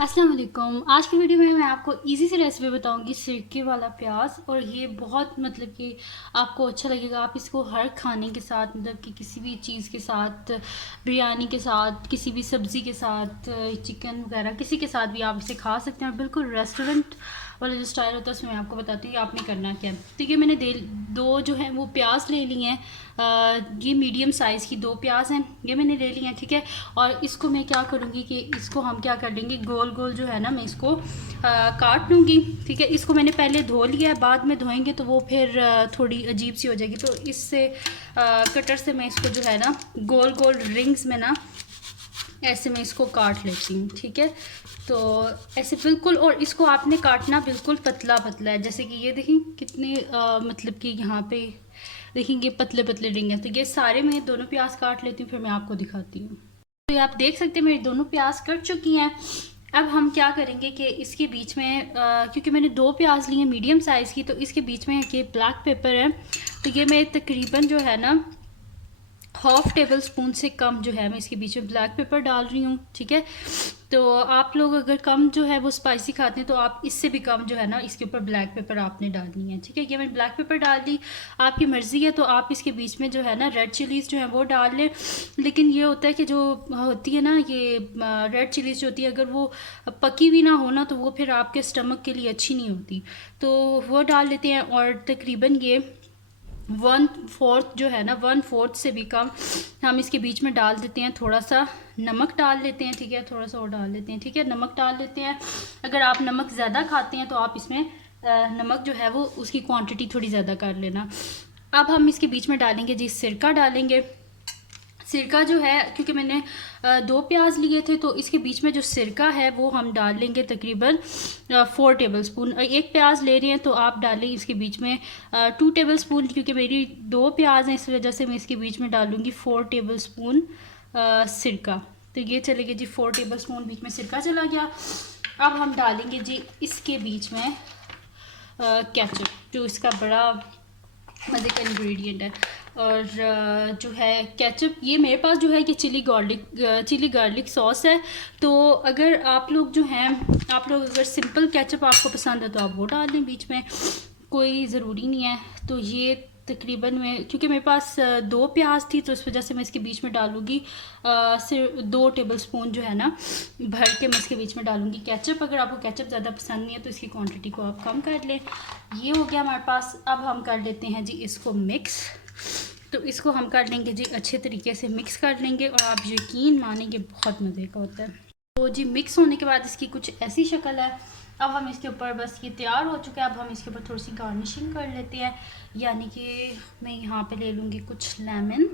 अस्सलाम वालेकुम। आज की वीडियो में मैं आपको इजी सी रेसिपी बताऊंगी सिरके वाला प्याज। और ये बहुत मतलब कि आपको अच्छा लगेगा। आप इसको हर खाने के साथ मतलब कि किसी भी चीज़ के साथ, बिरयानी के साथ, किसी भी सब्ज़ी के साथ, चिकन वगैरह किसी के साथ भी आप इसे खा सकते हैं। बिल्कुल रेस्टोरेंट वाला जो स्टाइल होता है उसमें मैं आपको बताती हूँ कि आपने करना क्या है। तो ये मैंने दो जो है वो प्याज ले लिए हैं। ये मीडियम साइज़ की दो प्याज हैं, ये मैंने ले लिए हैं, ठीक है। और इसको मैं क्या करूँगी कि इसको हम क्या कर लेंगे, गोल गोल जो है ना मैं इसको काट लूँगी, ठीक है। इसको मैंने पहले धो लिया है, बाद में धोएंगे तो वो फिर थोड़ी अजीब सी हो जाएगी। तो इससे कटर से मैं इसको जो है ना गोल गोल रिंग्स में ना ऐसे मैं इसको काट लेती हूँ, ठीक है। तो ऐसे बिल्कुल, और इसको आपने काटना बिल्कुल पतला पतला है। जैसे कि ये देखिए कितने मतलब कि यहाँ पे देखेंगे पतले पतले रिंग हैं। तो ये सारे मैं दोनों प्याज काट लेती हूँ, फिर मैं आपको दिखाती हूँ। तो ये आप देख सकते हैं मेरी दोनों प्याज कट चुकी हैं। अब हम क्या करेंगे कि इसके बीच में क्योंकि मैंने दो प्याज लिए मीडियम साइज़ की, तो इसके बीच में ये ब्लैक पेपर है। तो ये मैं तकरीबन जो है ना हाफ़ टेबल स्पून से कम जो है मैं इसके बीच में ब्लैक पेपर डाल रही हूँ, ठीक है। तो आप लोग अगर कम जो है वो स्पाइसी खाते हैं तो आप इससे भी कम जो है ना इसके ऊपर ब्लैक पेपर आपने डालनी है, ठीक है। ये मैंने ब्लैक पेपर डाल दी, आपकी मर्ज़ी है तो आप इसके बीच में जो है ना रेड चिलीज़ जो है वो डाल लें। लेकिन ये होता है कि जो होती है ना ये रेड चिलीज़ जो होती है, अगर वो पकी भी ना हो ना तो वो फिर आपके स्टमक के लिए अच्छी नहीं होती। तो वो डाल लेते हैं। और तकरीबन ये 1/4 जो है ना 1/4 से भी कम हम इसके बीच में डाल देते हैं। थोड़ा सा नमक डाल लेते हैं, ठीक है। थोड़ा सा और डाल लेते हैं, ठीक है। नमक डाल लेते हैं। अगर आप नमक ज़्यादा खाते हैं तो आप इसमें नमक जो है वो उसकी क्वांटिटी थोड़ी ज़्यादा कर लेना। अब हम इसके बीच में डालेंगे जी सिरका डालेंगे। सिरका जो है क्योंकि मैंने दो प्याज लिए थे तो इसके बीच में जो सिरका है वो हम डाल लेंगे तकरीबन 4 टेबल स्पून। एक प्याज ले रहे हैं तो आप डालें इसके बीच में 2 टेबल स्पून, क्योंकि मेरी दो प्याज हैं इस वजह से मैं इसके बीच में डालूँगी 4 टेबल स्पून सिरका। तो ये चलेगा जी 4 टेबल स्पून बीच में सिरका चला गया। अब हम डालेंगे जी इसके बीच में केचप, जो इसका बड़ा मज़े का इंग्रेडिएंट है। और जो है केचप, ये मेरे पास जो है कि चिली गार्लिक सॉस है। तो अगर आप लोग जो हैं, आप लोग अगर सिंपल केचप आपको पसंद है तो आप वो डाल दें बीच में, कोई ज़रूरी नहीं है। तो ये तकरीबन में क्योंकि मेरे पास दो प्याज थी तो इस वजह से मैं इसके बीच में डालूँगी सिर्फ 2 टेबल स्पून जो है ना भर के मैं इसके बीच में डालूँगी केचप। अगर आपको केचप ज़्यादा पसंद नहीं है तो इसकी क्वांटिटी को आप कम कर लें। ये हो गया हमारे पास। अब हम कर लेते हैं जी इसको मिक्स। तो इसको हम कर लेंगे जी अच्छे तरीके से मिक्स कर लेंगे, और आप यकीन मानेंगे बहुत मज़े का होता है। तो जी मिक्स होने के बाद इसकी कुछ ऐसी शक्ल है। अब हम इसके ऊपर, बस ये तैयार हो चुका है, अब हम इसके ऊपर थोड़ी सी गार्निशिंग कर लेते हैं। यानी कि मैं यहाँ पे ले लूँगी कुछ लेमन,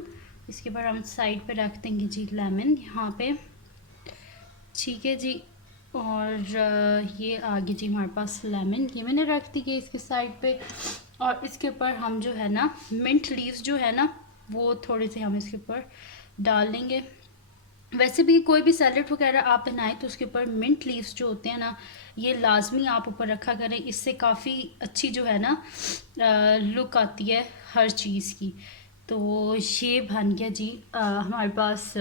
इसके ऊपर हम साइड पे रख देंगे जी लेमन यहाँ पे, ठीक है जी। और ये आगे जी हमारे पास लेमन, ये मैंने रख दी है इसके साइड पे। और इसके ऊपर हम जो है ना मिंट लीव्स जो है ना वो थोड़े से हम इसके ऊपर डाल लेंगे। वैसे भी कोई भी सैलड वगैरह आप बनाएं तो उसके ऊपर मिंट लीव्स जो होते हैं ना ये लाजमी आप ऊपर रखा करें। इससे काफ़ी अच्छी जो है ना लुक आती है हर चीज़ की। तो ये बन गया जी हमारे पास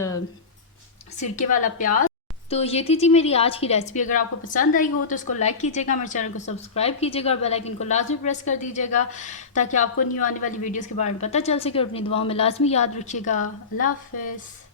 सिरके वाला प्याज। तो ये थी जी मेरी आज की रेसिपी। अगर आपको पसंद आई हो तो इसको लाइक कीजिएगा, मेरे चैनल को सब्सक्राइब कीजिएगा और बेल आइकन को लाजमी प्रेस कर दीजिएगा ताकि आपको न्यू आने वाली वीडियोस के बारे में पता चल सके। और अपनी दुआओं में लाजमी याद रखिएगा। अल्लाह हाफ़िज़।